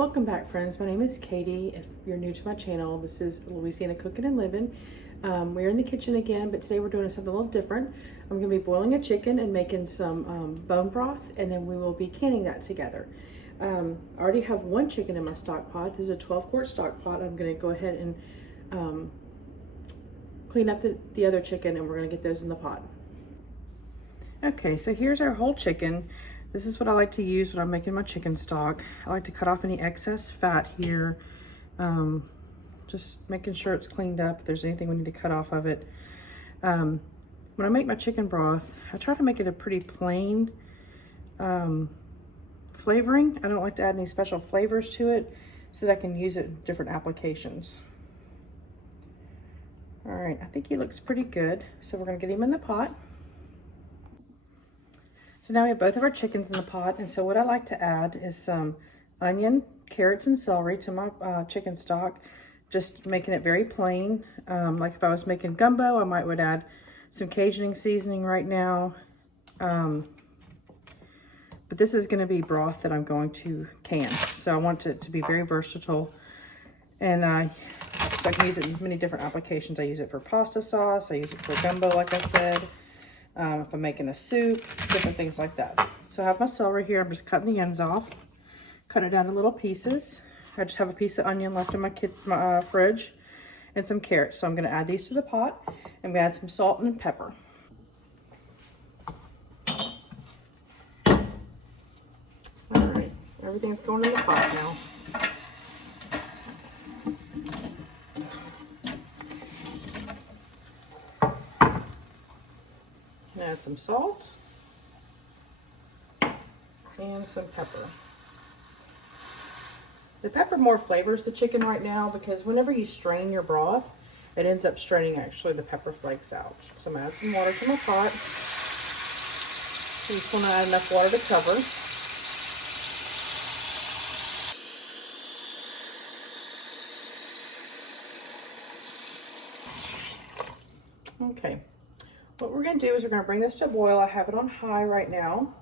Welcome back, friends. My name is Katie. If you're new to my channel, this is Louisiana Cooking and Living. We're in the kitchen again, but today we're doing something a little different. I'm going to be boiling a chicken and making some bone broth, and then we will be canning that together. I already have one chicken in my stock pot. This is a 12-quart stock pot. I'm going to go ahead and clean up the other chicken, and we're going to get those in the pot. Okay, so here's our whole chicken. This is what I like to use when I'm making my chicken stock. I like to cut off any excess fat here. Just making sure it's cleaned up. If there's anything we need to cut off of it. When I make my chicken broth, I try to make it a pretty plain flavoring. I don't like to add any special flavors to it so that I can use it in different applications. All right, I think he looks pretty good. So we're gonna get him in the pot. So now we have both of our chickens in the pot, and so what I like to add is some onion, carrots, and celery to my chicken stock, just making it very plain. Like if I was making gumbo, I would add some Cajun seasoning right now. But this is going to be broth that I'm going to can, so I want it to be very versatile, and so I can use it in many different applications. I use it for pasta sauce, I use it for gumbo, like I said. If I'm making a soup, different things like that. So I have my celery here. I'm just cutting the ends off, cut it down to little pieces. I just have a piece of onion left in my fridge and some carrots. So I'm going to add these to the pot. I'm going to add some salt and pepper. All right, everything's going in the pot now. Add some salt and some pepper. The pepper more flavors the chicken right now because whenever you strain your broth, it ends up straining actually the pepper flakes out. So I'm gonna add some water to my pot. You just want to add enough water to cover. Okay. What we're going to do is we're going to bring this to a boil. I have it on high right now.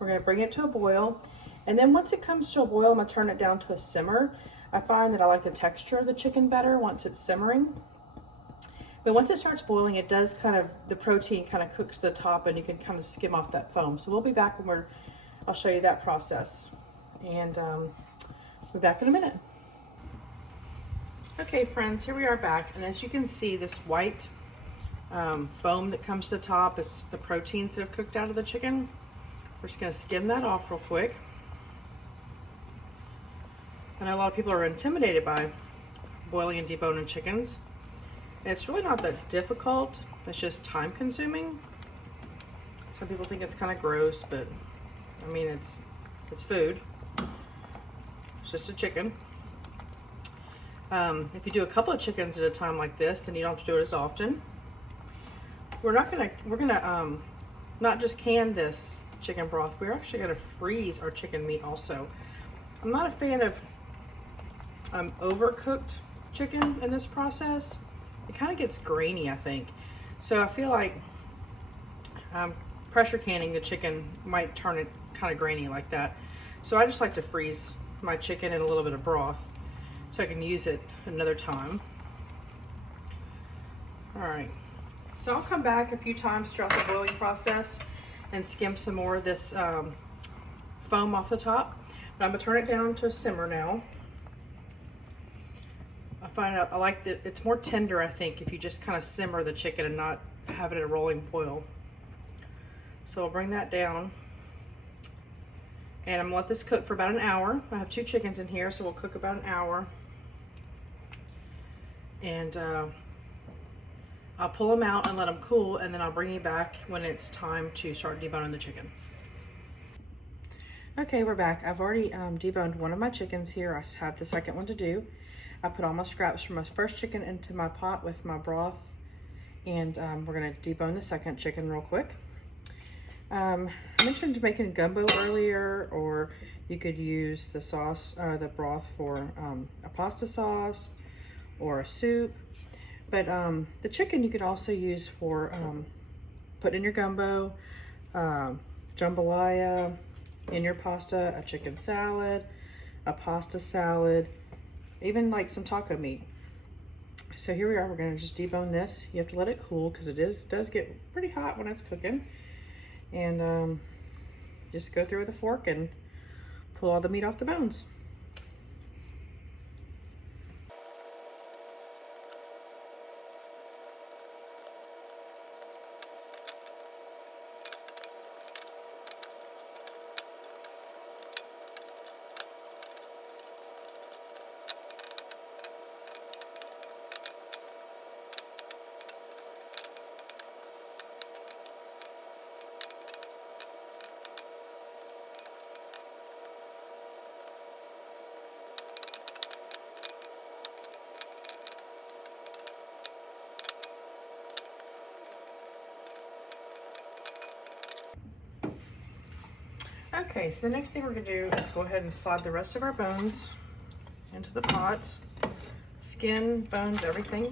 We're going to bring it to a boil. And then once it comes to a boil, I'm going to turn it down to a simmer. I find that I like the texture of the chicken better once it's simmering. But once it starts boiling, it does the protein kind of cooks the top and you can kind of skim off that foam. So we'll be back when I'll show you that process. And we'll be back in a minute. Okay, friends, here we are back, and as you can see, this white foam that comes to the top is the proteins that have cooked out of the chicken. We're just going to skim that off real quick. I know a lot of people are intimidated by boiling and deboning chickens, and it's really not that difficult. It's just time consuming. Some people think it's kind of gross, but I mean, it's food. It's just a chicken. If you do a couple of chickens at a time like this, then you don't have to do it as often. We're gonna not just can this chicken broth, we're actually gonna freeze our chicken meat also. I'm not a fan of overcooked chicken in this process. It kind of gets grainy, I think. So I feel like pressure canning the chicken might turn it kind of grainy like that. So I just like to freeze my chicken in a little bit of broth, so I can use it another time. All right, so I'll come back a few times throughout the boiling process and skim some more of this foam off the top. But I'm gonna turn it down to a simmer now. I like that it's more tender, I think, if you just kind of simmer the chicken and not have it at a rolling boil. So I'll bring that down. And I'm gonna let this cook for about an hour. I have 2 chickens in here, so we'll cook about an hour. And I'll pull them out and let them cool, and then I'll bring you back when it's time to start deboning the chicken. Okay, we're back. I've already deboned one of my chickens here. I have the second one to do. I put all my scraps from my first chicken into my pot with my broth, and we're gonna debone the second chicken real quick. I mentioned making gumbo earlier, or you could use the sauce, the broth for a pasta sauce or a soup. But the chicken you could also use for put in your gumbo, jambalaya, in your pasta, a chicken salad, a pasta salad, even like some taco meat. So here we are, we're gonna just debone this. You have to let it cool because it does get pretty hot when it's cooking. And just go through with a fork and pull all the meat off the bones. Okay, so the next thing we're gonna do is go ahead and slide the rest of our bones into the pot. Skin, bones, everything.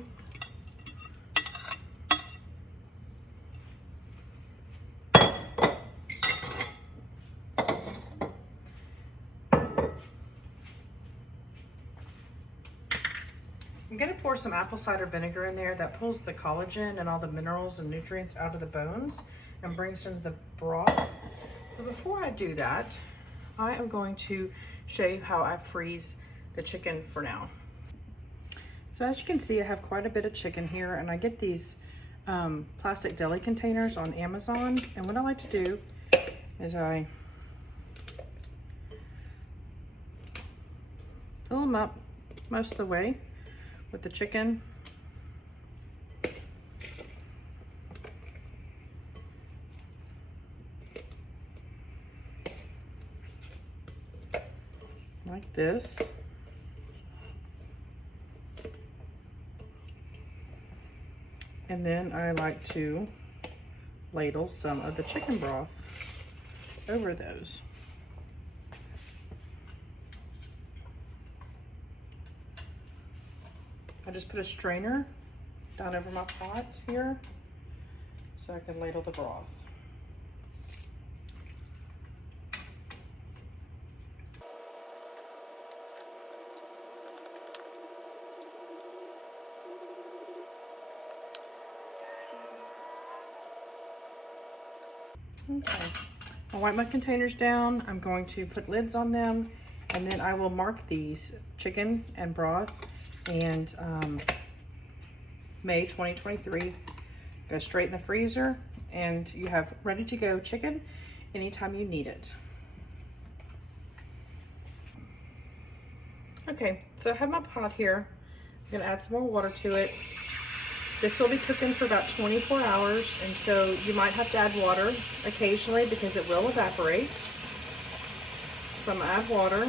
I'm gonna pour some apple cider vinegar in there. That pulls the collagen and all the minerals and nutrients out of the bones and brings them to the broth. But before I do that, I am going to show you how I freeze the chicken for now. So as you can see, I have quite a bit of chicken here, and I get these plastic deli containers on Amazon. And what I like to do is I fill them up most of the way with the chicken. Like this. And then I like to ladle some of the chicken broth over those. I just put a strainer down over my pot here so I can ladle the broth. Okay, I'll wipe my containers down. I'm going to put lids on them, and then I will mark these chicken and broth and May 2023. Go straight in the freezer, and you have ready to go chicken anytime you need it. Okay, so I have my pot here. I'm gonna add some more water to it. This will be cooking for about 24 hours, and so you might have to add water occasionally because it will evaporate. So I'm gonna add water.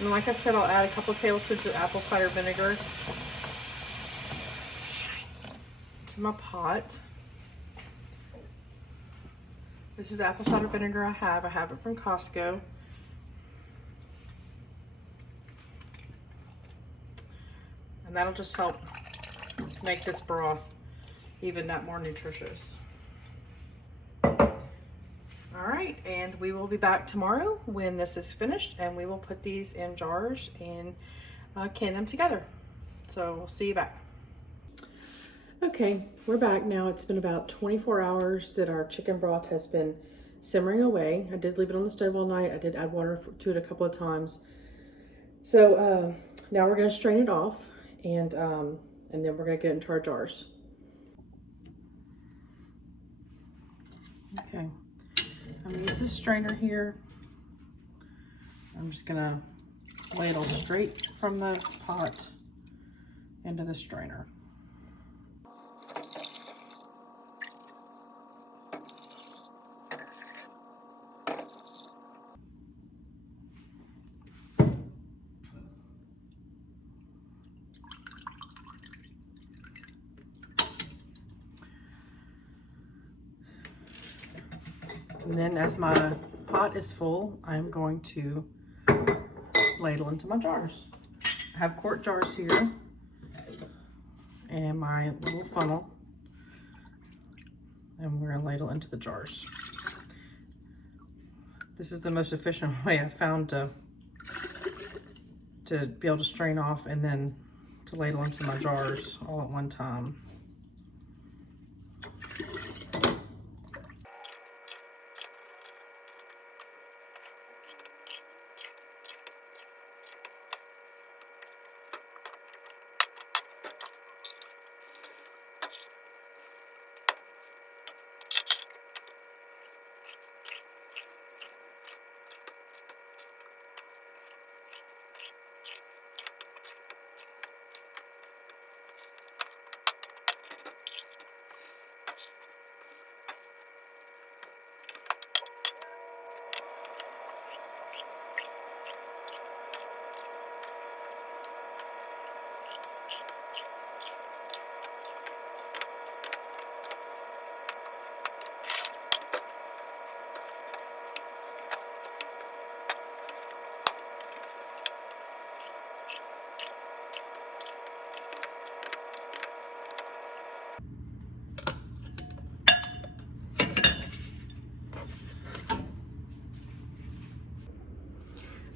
And like I said, I'll add a couple of tablespoons of apple cider vinegar to my pot. This is the apple cider vinegar I have. I have it from Costco. And that'll just help make this broth even that more nutritious. All right, and we will be back tomorrow when this is finished, and we will put these in jars and can them together. So we'll see you back. Okay, we're back now. It's been about 24 hours that our chicken broth has been simmering away. I did leave it on the stove all night. I did add water to it a couple of times. So now we're gonna strain it off, and then we're gonna get it into our jars. Okay, I'm gonna use this strainer here. I'm just gonna ladle straight from the pot into the strainer. And then as my pot is full, I'm going to ladle into my jars. I have quart jars here and my little funnel, and we're gonna ladle into the jars. This is the most efficient way I've found to be able to strain off and then to ladle into my jars all at one time.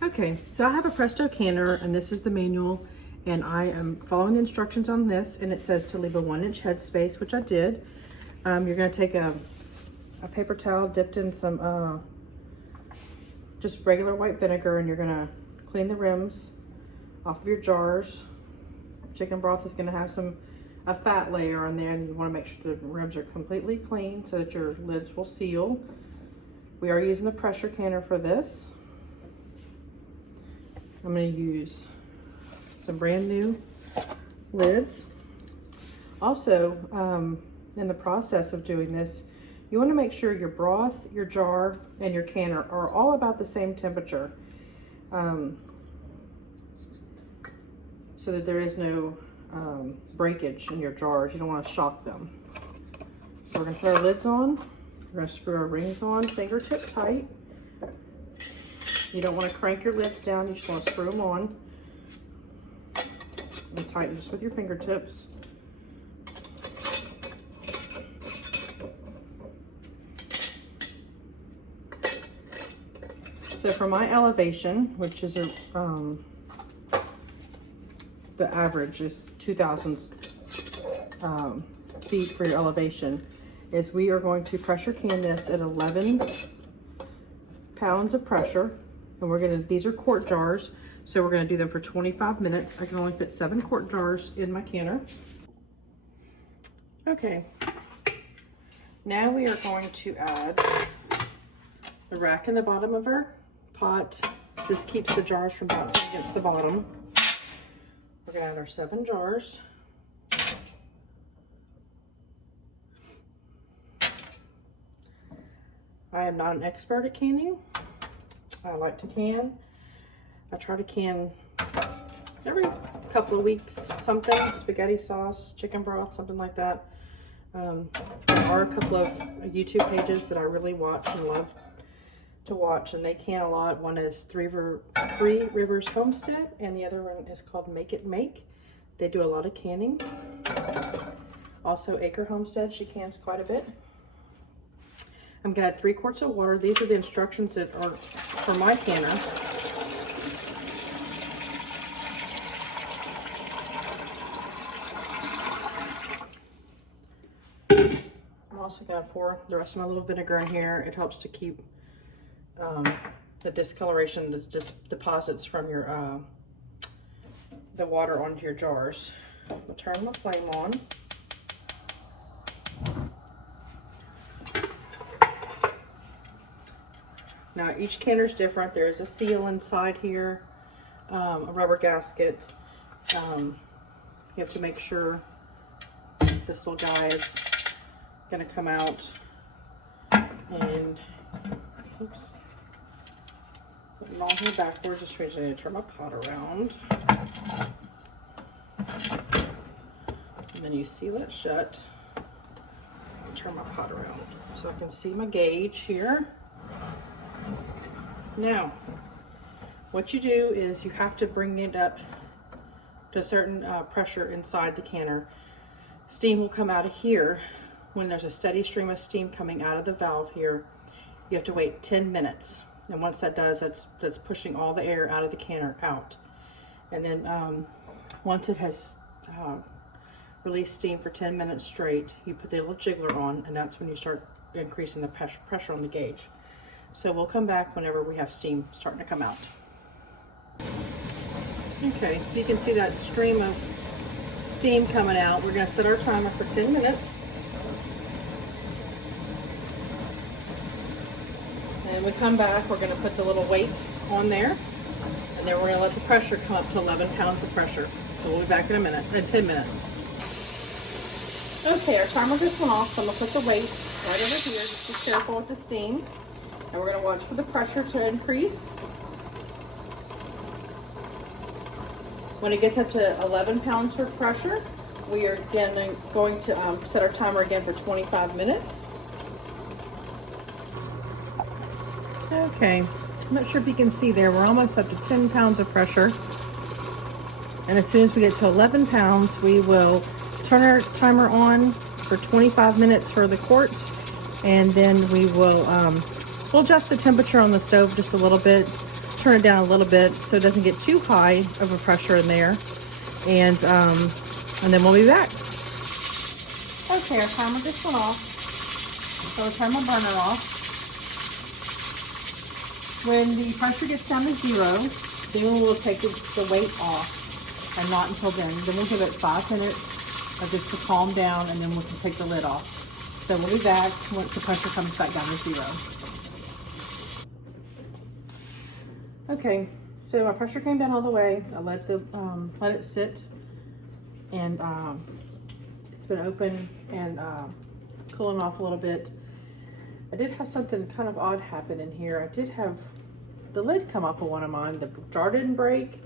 Okay, so I have a Presto canner, and this is the manual, and I am following the instructions on this, and it says to leave a 1-inch headspace, which I did. You're gonna take a paper towel dipped in some just regular white vinegar, and you're gonna clean the rims off of your jars. Chicken broth is gonna have a fat layer on there, and you wanna make sure the rims are completely clean so that your lids will seal. We are using the pressure canner for this. I'm going to use some brand new lids. Also, in the process of doing this, you want to make sure your broth, your jar, and your canner are all about the same temperature, so that there is no breakage in your jars. You don't want to shock them. So we're going to put our lids on. We're going to screw our rings on fingertip tight. You don't want to crank your lids down, you just want to screw them on and tighten just with your fingertips. So for my elevation, which is the average is 2,000 feet for your elevation, is we are going to pressure can this at 11 pounds of pressure. And these are quart jars, so we're gonna do them for 25 minutes. I can only fit 7 quart jars in my canner. Okay, now we are going to add the rack in the bottom of our pot. This keeps the jars from bouncing against the bottom. We're gonna add our 7 jars. I am not an expert at canning. I like to can. I try to can every couple of weeks, something, spaghetti sauce, chicken broth, something like that. There are a couple of YouTube pages that I really watch and love to watch, and they can a lot. One is Three Rivers Homestead, and the other one is called Make It Make. They do a lot of canning. Also Acre Homestead, she cans quite a bit. I'm gonna add 3 quarts of water. These are the instructions that are for my canner. I'm also gonna pour the rest of my little vinegar in here. It helps to keep the discoloration, the deposits from your the water onto your jars. We'll turn the flame on. Now each canner is different. There is a seal inside here, a rubber gasket. You have to make sure this little guy is going to come out. And oops, put them all here backwards. Just ready to turn my pot around, and then you seal it shut. And turn my pot around so I can see my gauge here. Now, what you do is you have to bring it up to a certain pressure inside the canner. Steam will come out of here. When there's a steady stream of steam coming out of the valve here, you have to wait 10 minutes. And once that does, that's pushing all the air out of the canner out. And then once it has released steam for 10 minutes straight, you put the little jiggler on, and that's when you start increasing the pressure on the gauge. So we'll come back whenever we have steam starting to come out. Okay, you can see that stream of steam coming out. We're going to set our timer for 10 minutes. And when we come back, we're going to put the little weight on there. And then we're going to let the pressure come up to 11 pounds of pressure. So we'll be back in a minute, in 10 minutes. Okay, our timer just went off, so I'm going to put the weight right over here. Just be careful with the steam. And we're going to watch for the pressure to increase. When it gets up to 11 pounds of pressure, we are again going to set our timer again for 25 minutes. Okay, I'm not sure if you can see there, we're almost up to 10 pounds of pressure. And as soon as we get to 11 pounds, we will turn our timer on for 25 minutes for the quarts. And then we will we'll adjust the temperature on the stove just a little bit, turn it down a little bit so it doesn't get too high of a pressure in there. And then we'll be back. Okay, our timer just went off. So we'll turn my burner off. When the pressure gets down to 0, then we'll take the weight off, and not until then. Then we'll give it 5 minutes of just to calm down, and then we can take the lid off. So we'll be back once the pressure comes back down to 0. Okay, so my pressure came down all the way. I let it sit, and it's been open and cooling off a little bit. I did have something kind of odd happen in here. I did have the lid come off of one of mine. The jar didn't break.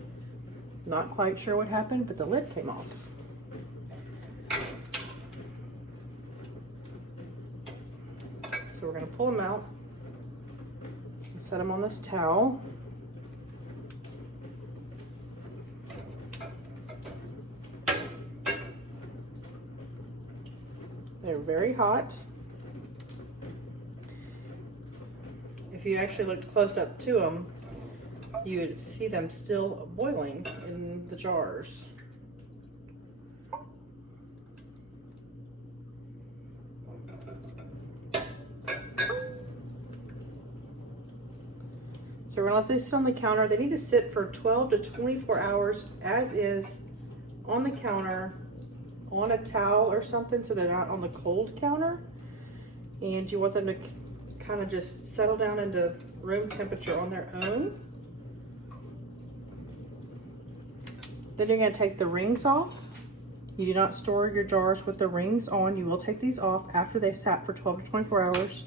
Not quite sure what happened, but the lid came off. So we're gonna pull them out and set them on this towel. They're very hot. If you actually looked close up to them, you would see them still boiling in the jars. So we're gonna let these sit on the counter. They need to sit for 12 to 24 hours as is on the counter, on a towel or something, so they're not on the cold counter. And you want them to kind of just settle down into room temperature on their own. Then you're going to take the rings off. You do not store your jars with the rings on. You will take these off after they've sat for 12 to 24 hours.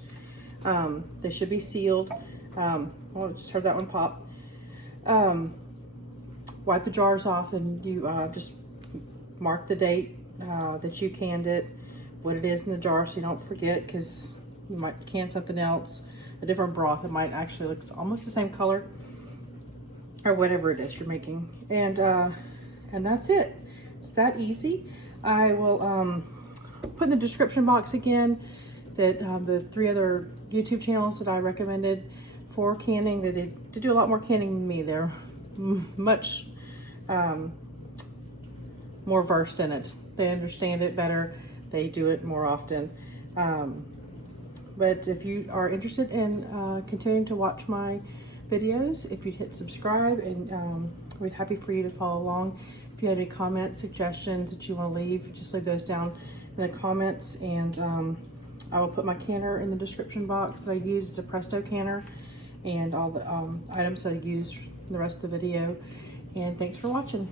They should be sealed. Oh, I just heard that one pop. Wipe the jars off, and you just mark the date that you canned it, what it is in the jar, so you don't forget, because you might can something else, a different broth. It might actually look almost the same color, or whatever it is you're making. And that's it. It's that easy. I will put in the description box again that the 3 other YouTube channels that I recommended for canning. They do a lot more canning than me. They're much more versed in it. They understand it better. They do it more often. But if you are interested in continuing to watch my videos, if you'd hit subscribe, and we'd be happy for you to follow along. If you have any comments, suggestions that you want to leave, just leave those down in the comments, and I will put my canner in the description box that I use. It's a Presto canner, and all the items that I use in the rest of the video. And thanks for watching.